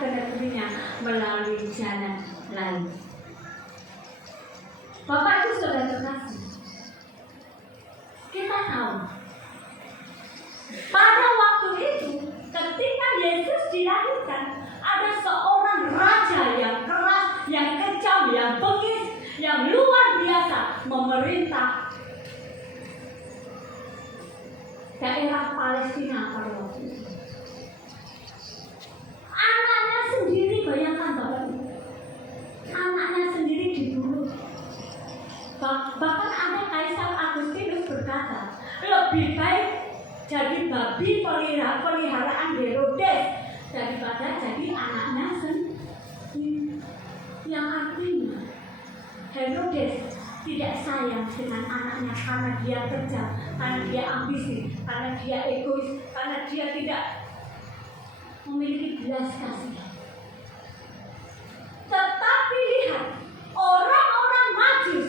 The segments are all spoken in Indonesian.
ke negerinya melalui jalan lain. Bapak Ibu Saudara terkasih, kita tahu pada waktu itu ketika Yesus dilahirkan, ada seorang raja yang keras, yang kejam, yang bengis, yang luar biasa memerintah daerah Palestina pada waktu itu. Anaknya sendiri, bayangkan Bapak Ibu, anaknya sendiri dibunuh. Bahkan ada Kaisar Agustinus berkata, lebih baik jadi babi peliharaan Herodes daripada jadi anaknya sendiri. Yang artinya Herodes tidak sayang dengan anaknya karena dia kejam, karena dia ambisi, karena dia egois, karena dia tidak memiliki belas kasih. Tetapi lihat, orang-orang Majus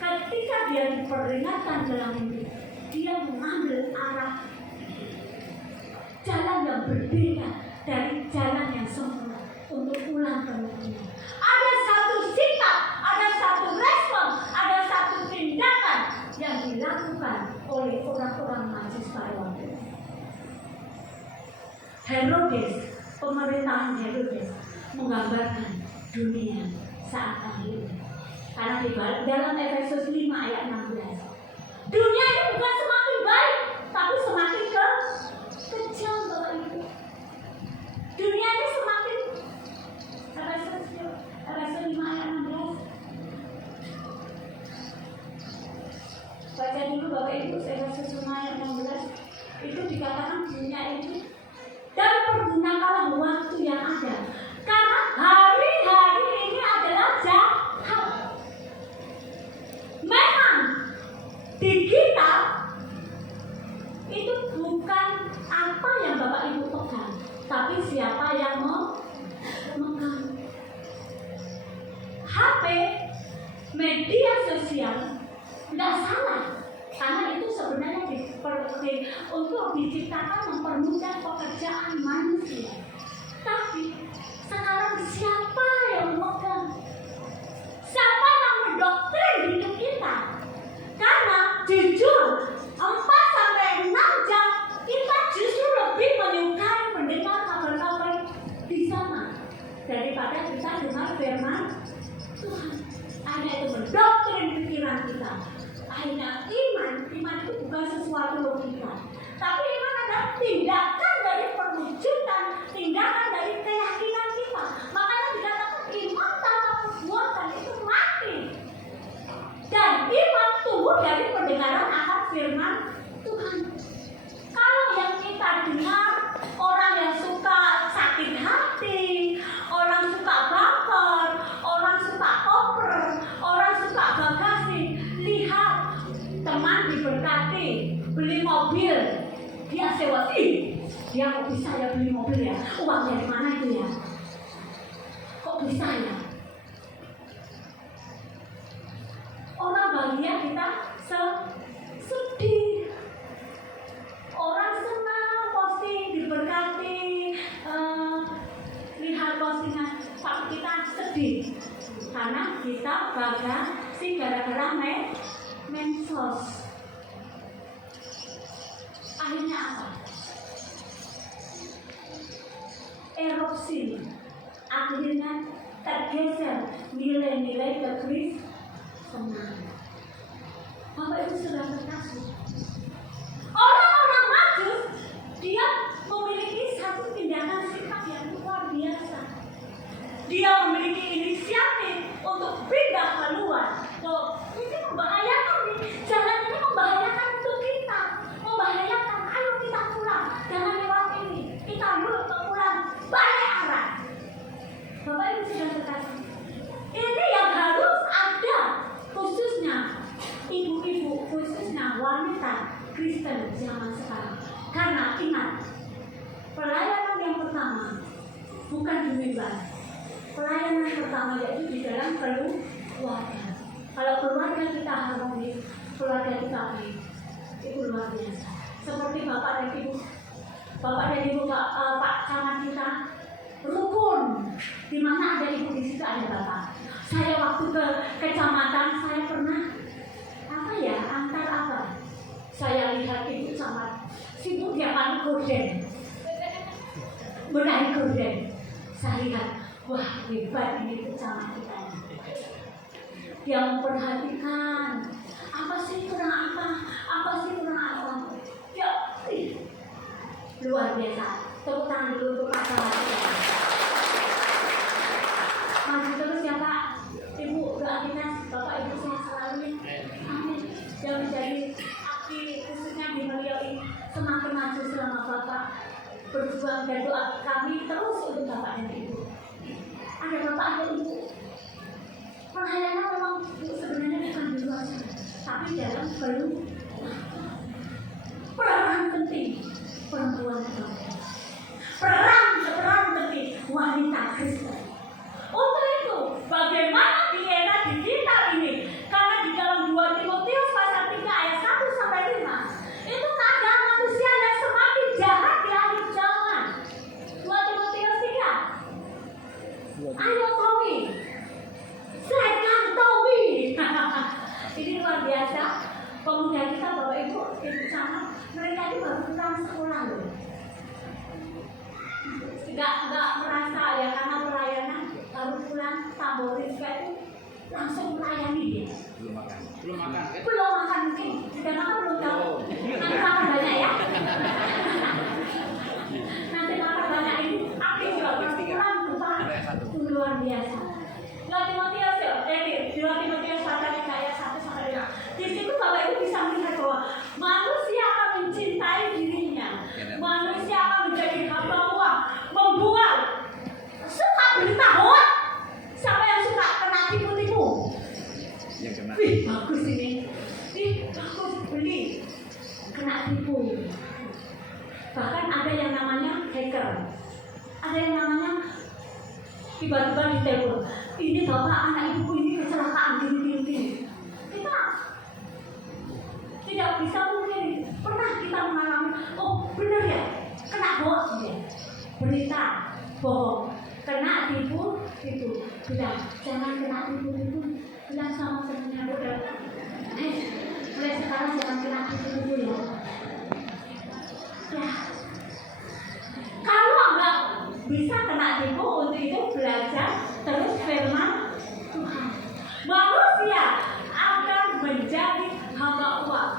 ketika dia diperingatkan dalam mimpi, dia mengambil arah jalan yang berbeda dari jalan yang semula untuk pulang ke negerinya. Ada satu sikap, ada satu respon, ada satu tindakan yang dilakukan oleh orang-orang Majus pada waktu itu. Herodes, pemerintahan Herodes menggambarkan dunia saat akhir. Karena di dalam Efesus 5 ayat 16, dunia ini bukan semakin baik, tapi semakin kejam, Bapak Ibu. Dunia ini semakin, Efesus 5 ayat 16. Baca dulu Bapak Ibu, Efesus 5 ayat 16. Itu dikatakan dunia ini, dan pergunakanlah waktu yang ada, karena hari-hari ini adalah jahat. Memang di kita itu bukan apa yang Bapak Ibu pegang, tapi siapa yang memegang. HP, media sosial, tidak salah, karena itu sebenarnya untuk diciptakan mempermudah pekerjaan manusia. Tapi sekarang siapa yang memegang? Siapa yang mendoktrin hidup kita? Karena jujur 4-6 jam kita justru lebih menyukai mendengar kabar-kabar di sana daripada kita dengar firman Tuhan. Akhirnya itu mendoktrin pikiran kita. Akhirnya iman itu bukan sesuatu logika, tapi iman adalah tindakan dari perwujudan, tindakan dari keyakinan kita. Makanya dikatakan iman tanpa perbuatan itu mati. Dan iman tumbuh dari pendengaran akan firman Tuhan. Kalau yang kita dengar orang yang suka sakit hati, orang suka baper, orang suka koper, orang suka bagasi, lihat teman diberkati beli mobil, dia sewa, dia kok bisa ya beli mobil ya, uang dari mana itu ya, kok bisa ya. Orang bahagia, kita sedih. Orang senang posting diberkati, lihat postingan, tapi kita sedih karena kita bagasi gara-gara mensos. Akhirnya apa? Erupsi. Akhirnya tergeser nilai-nilai kekristenan. Bapak Ibu sudah terkasih. Orang-orang Majus, dia memiliki satu tindakan sikap yang luar biasa. Dia memiliki inisiatif untuk pindah keluar. Ini membahayakan nih. Jalan ini membahayakan untuk kita. Membahayakan. Ayo kita pulang. Jangan lewat ini. Kita yuk pulang. Balik arah. Bapak Ibu sudah terkasih. Ini yang harus ada, khususnya ibu-ibu, khususnya wanita Kristen zaman sekarang. Karena ingat, pelayanan yang pertama bukan di mimbar. Pelayanan pertama yaitu di dalam keluarga. Kalau keluarga kita harmonis, keluarga kita baik, itu luar biasa. Seperti Bapak dan Ibu, Pak Camat kita ke kecamatan, saya pernah antar apa? Saya lihat itu sangat sibuk dia kan gorden, benahi gorden. Saya lihat, wah hebat ini kecamatan kita. Dia memperhatikan apa sih kurang apa. Ya, luar biasa. Tepuk tangan dulu untuk Pak Camat. Maju terus ya Pak. Ibu doa kita, Bapak Ibu sehat selalu. Amin. Yang menjadi api khususnya di beliau ini semakin maju selama Bapak berjuang, dan doa kami terus untuk Bapak dan Ibu. Ada Bapak, ada Ibu. Pelayanan memang sebenarnya bukan di luar sana, tapi dalam belum peran penting perempuan itu, peran penting wanita Kristen. Untuk itu, bagaimana di era digital ini? Karena di dalam 2 Timotius pasal 3 ayat 1 sampai 5 itu ada manusia yang semakin jahat di akhir zaman. 2 Timotius 3. Ayo Tommy, silakan Tommy. Ini luar biasa. Pemuda kita, Bapak Ibu sama, mereka ini baru pulang sekolah loh. Enggak merasa ya, karena pelayanan baru pulang tamborin itu langsung melayani dia. Belum makan mungkin, sudah makan belum tahu. Nanti makan banyak ya. Nanti makan banyak ini aktif juga pulang lupa. Luar biasa. 2 Timotius pasal 3 ayat 1 sampai 5. Di situ Bapak Ibu bisa melihat bahwa manusia akan mencintai dirinya. Manusia akan menjadi hamba uang, membual, suka berita hoax. Siapa yang suka kena tipu-tipu? Wih, bagus ini. Bagus, beli. Kena tipu. Bahkan ada yang namanya hacker. Ada yang namanya tiba-tiba ditelepon. Ini Bapak, anak ibuku ini kecelakaan gini. Kita tidak bisa mungkin. Pernah kita mengalami, oh benar ya, kena hoax ya, berita bohong, kena tipu. Bilang, jangan kena tipu. Bilang sama temennya, udah, mulai sekarang jangan kena tipu ya. Ya, kalau nggak bisa kena tipu, untuk itu belajar terus firman Tuhan. Manusia akan menjadi hamba uang.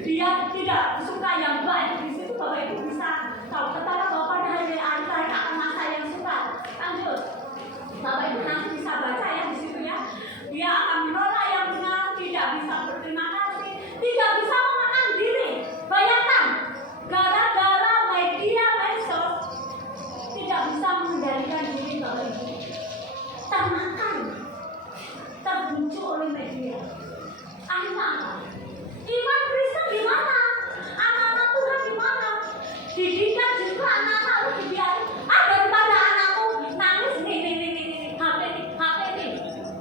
Dia tidak suka yang baik. Di situ Bapak Ibu bisa tahu. Katakan bahwa pada hari akhir akan masa yang sukar. Lanjut, Bapak Ibu nanti bisa baca ya di situ ya. Dia akan menolak yang benar, tidak bisa berterima kasih, tidak bisa menahan diri. Bayangkan, gara-gara media medsos tidak bisa mengendalikan diri Bapak Ibu. Termakan, terbujuk oleh media. Akhirnya apa? Iman Kristen gimana? Anak-anak Tuhan gimana? Didikan juga anak-anak harus dibiarin. Daripada anakku nangis nih, HP nih.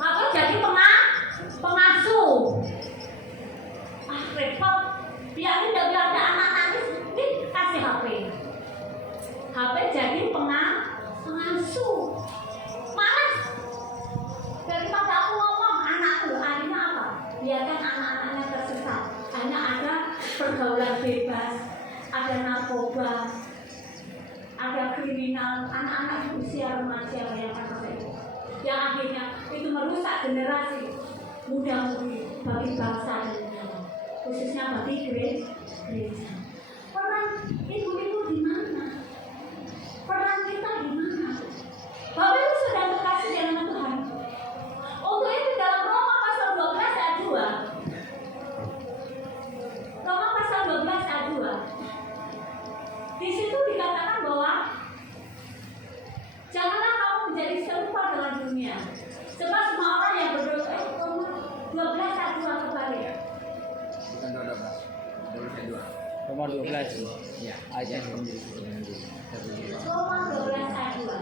Aku jadi pengasuh. Repot. Biarin ada anak nangis, nih kasih HP. HP jadi pengasuh. Malas. Daripada aku ngomong anakku, akhirnya apa? Biarkan anak-anaknya tersesat. Hanya ada pergaulan bebas, ada narkoba, ada kriminal, anak-anak usia remaja yang akhirnya itu merusak generasi muda-mudi bagi bangsa dan negara, khususnya bagi gereja. Peran ibu-ibu di mana? Peran kita di mana? Bapak Ibu sudah terkasih dengan Tuhan. Untuk itu dalam Roma pasal 12 ayat 2. Roma pasal 12 ayat 2. Di situ dikatakan bahwa janganlah kamu menjadi serupa dengan dunia. Sebab semua orang yang berdosa, Roma 12 ayat 2 kembali. Bukan 12 ayat 2. Roma 12 Ya, aja. Roma 12 ayat 2.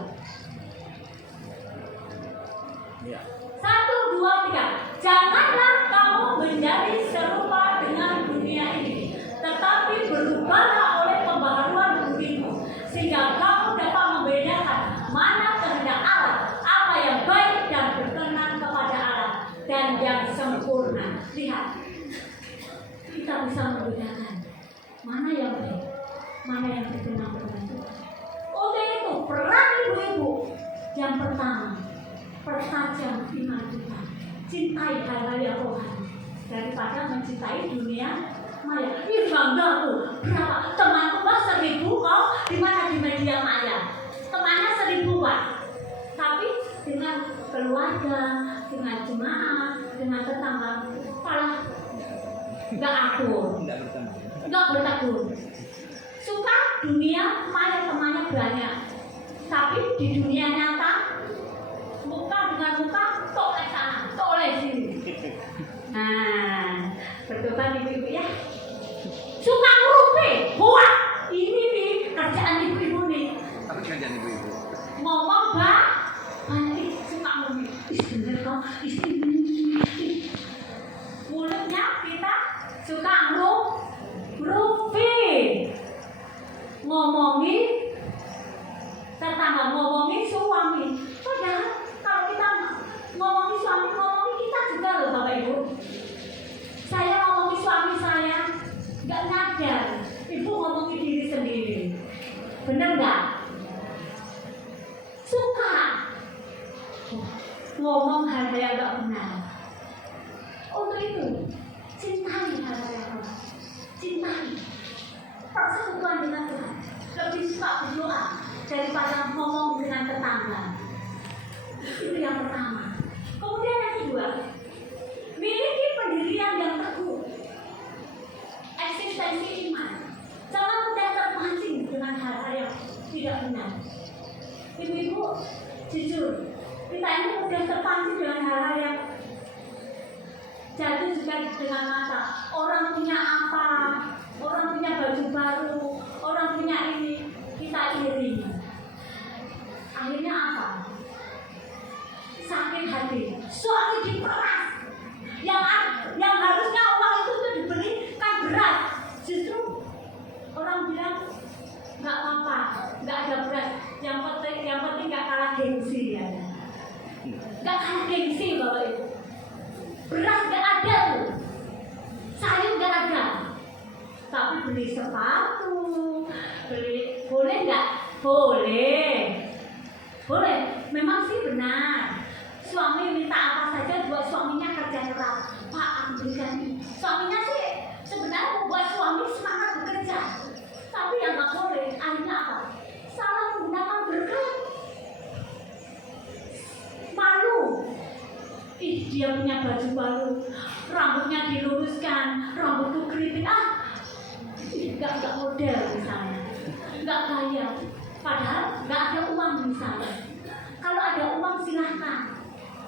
Ya. 1, 2, 3. Janganlah kamu menjadi serupa dengan dunia ini, tetapi berubahlah oleh pembaharuan budimu, sehingga kamu dapat membedakan mana kehendak Allah, apa yang baik dan berkenan kepada cintai hal-hal yang rohani daripada mencintai dunia maya. Ini banggaku. Berapa temanku Pak 1000 kau di mana di media maya. Temannya 1000 Pak. Tapi dengan keluarga, dengan jemaah, dengan tetangga malah nggak akur, nggak bertegur. Suka dunia maya temannya banyak, tapi di dunia nyata muka dengan muka toleh sana, toleh sini. Nah, bertobat ibu-ibu ya. Suka ngurupi, buat ini nih kerjaan ibu-ibu nih. Apa kerjaan ibu-ibu? Ngomong nanti suka ngomong. Bener kok, istri. Mulutnya kita suka ngurupi, ngomongin tetangga, ngomongin suami. Padahal kalau kita ngomongin suami, ngomongin kita juga loh Bapak Ibu. Saya ngomongin suami saya, nggak nyadar. Ibu ngomongin diri sendiri. Bener nggak? Suka ngomong hal-hal yang nggak benar. Untuk itu, cintai hal-hal yang benar. Cintai persekutuan dengan Tuhan. Lebih suka berdoa daripada ngomong dengan tetangga. Itu yang pertama. Kemudian yang kedua, miliki pendirian yang teguh. Eksistensi iman. Jangan mudah terpancing dengan hal-hal yang tidak benar. Ibu-ibu, jujur, kita ini mudah terpancing dengan hal-hal yang jatuh juga dengan mata. Orang punya apa, orang punya baju baru, orang punya ini, kita iri. Akhirnya apa? Sakit hati, suami diperas. Yang harusnya uang itu tuh diberikan beras, justru orang bilang nggak apa-apa, nggak ada beras. Yang penting nggak kalah gengsi ya. Nggak kalah gengsi Bapak Ibu. Beras nggak ada tuh, sayur nggak ada. Tapi beli sepatu, beli boleh nggak? Boleh. Memang sih benar. Suami minta apa saja buat suaminya kerja keras. Pak, ambilkan ini. Suaminya sih sebenarnya membuat suami semangat bekerja. Tapi yang nggak boleh, akhirnya apa? Salah menggunakan berkat. Malu. Dia punya baju baru, rambutnya diluruskan, rambutku keriting. Nggak model misalnya, nggak kaya. Padahal nggak ada uang misalnya. Kalau ada uang silahkan.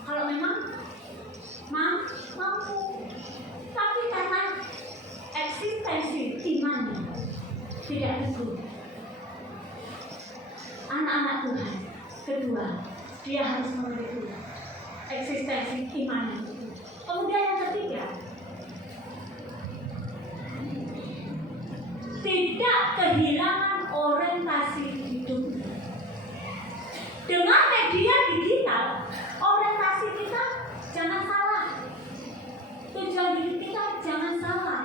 Kalau memang mampu. Tapi karena eksistensi imannya tidak teguh. Anak-anak Tuhan, kedua, dia harus memiliki eksistensi imannya. Kemudian yang ketiga, tidak kehilangan orientasi hidup. Dengan media digital, orientasi kita jangan salah. Tujuan hidup kita jangan salah.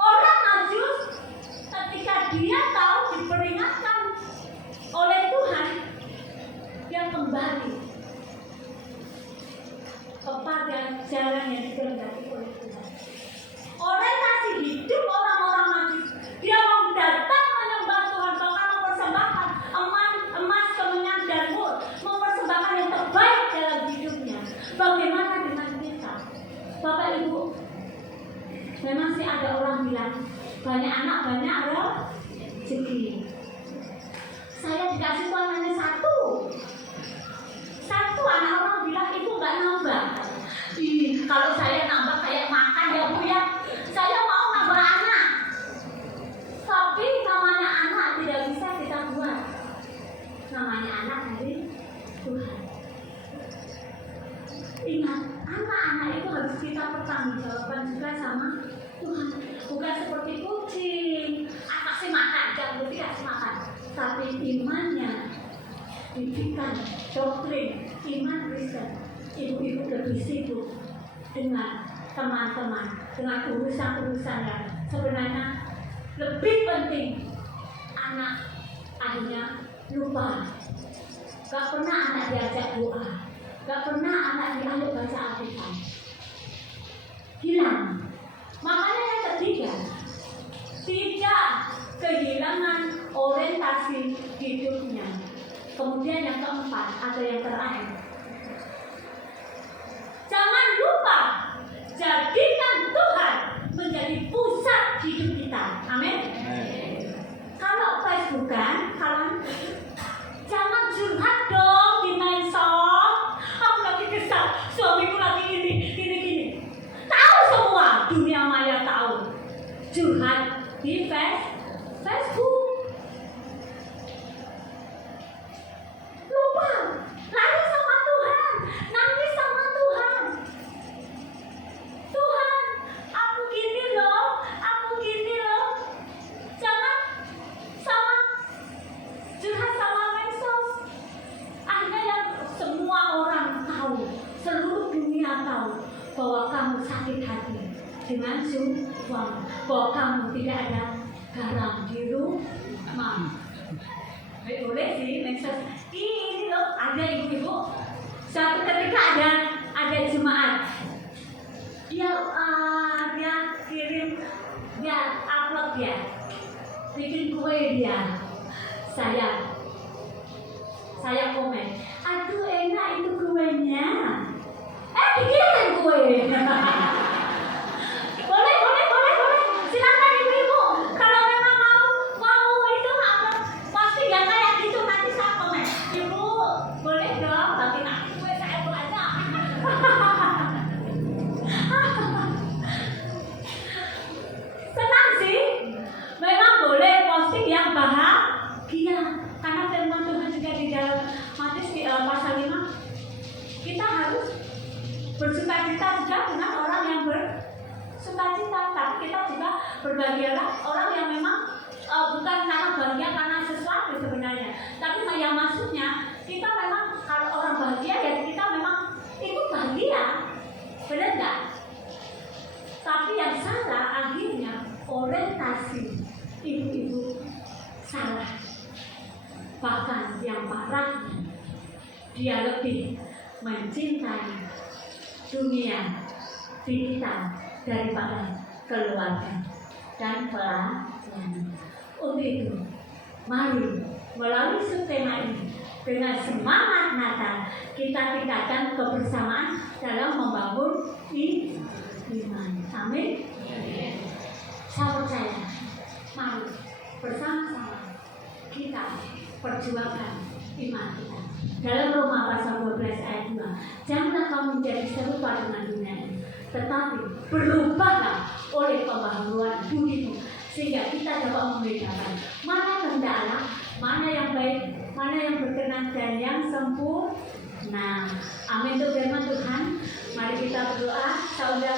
Orang maju ketika dia tahu diperingatkan oleh Tuhan, dia kembali kepada jalan yang dikehendaki oleh Tuhan. Orientasi hidup orang-orang maju, dia mau datang menyembah Tuhan, bahkan mempersembahkan emas, kemenyan, dan mur, mempersembahkan yang terbaik dalam hidupnya. Bagaimana dengan kita, Bapak Ibu? Memang sih ada orang bilang banyak anak banyak rezeki. Saya dikasih Tuhan hanya satu anak. Orang bilang itu nggak nambah. Ini kalau saya nambah kayak makan ya Bu ya. Saya mau nambah anak. Tapi namanya anak tidak bisa kita buat. Namanya anak dari Tuhan. Ingat, anak-anak itu harus kita pertanggungjawabkan juga sama Tuhan. Bukan seperti kucing, kasih makan, jangan dikasih makan. Tapi imannya, didikan, doktrin, iman Kristen. Ibu-ibu lebih sibuk dengan teman-teman, dengan urusan-urusan yang sebenarnya lebih penting. Anak akhirnya lupa. Gak pernah anak diajak doa, Gak pernah anak diajak baca Alkitab. Hilang. Makanya yang ketiga, tidak kehilangan orientasi hidupnya. Kemudian yang keempat, ada yang terakhir. Jangan lupa jadikan Tuhan menjadi pusat hidup kita. Amin. Kalau Facebookan, kalian jangan curhat dong di medsos. Aku lagi kesal, suamiku lagi gini. Tahu semua, dunia maya tahu. Curhat di Facebook. Lupa, lari sama Tuhan, nangis sama Tuhan. Tuhan, aku gini loh. Jangan sama curhat sama medsos. Akhirnya yang semua orang tahu, seluruh dunia tahu bahwa kamu sakit hati dengan suami, bahwa kamu tidak ada garam di rumah. Boleh sih medsos. Ini loh, ada ibu-ibu. Suatu ketika ada jemaat. Dia kirim, dia upload dia, bikin kue dia. Saya komen, aduh enak itu kuenya. Dikirim kue. Boleh. Silakan ibu-ibu. Kalau memang mau itu pasti yang kayak gitu nanti saya komen. Ibu, boleh dong bagi aku kue saya banyak. Senang sih. Memang boleh posting yang bahagia. Karena firman Tuhan juga di dalam Matius pasal 5, kita harus bersukacita juga dengan orang yang bersukacita, tapi kita juga berbahagialah orang yang memang bukan karena bahagia karena sesuatu sebenarnya, tapi yang maksudnya kita memang kalau orang bahagia ya kita memang ikut bahagia, benar nggak? Tapi yang salah akhirnya orientasi ibu-ibu salah. Bahkan yang parah, dia lebih mencintai dunia digital daripada keluarga dan pelayanan. Untuk itu, mari melalui subtema ini dengan semangat Natal kita tingkatkan kebersamaan dalam membangun iman. Amin. Saya percaya, mari bersama-sama kita perjuangkan iman kita. Dalam Roma pasal 12 ayat 2, janganlah kamu menjadi serupa dengan dunia ini, tetapi berubahlah oleh pembaharuan budimu, sehingga kita dapat membedakan mana kehendak Allah, mana yang baik, mana yang berkenan dan yang sempurna. Amin. Untuk firman Tuhan, mari kita berdoa. Saudara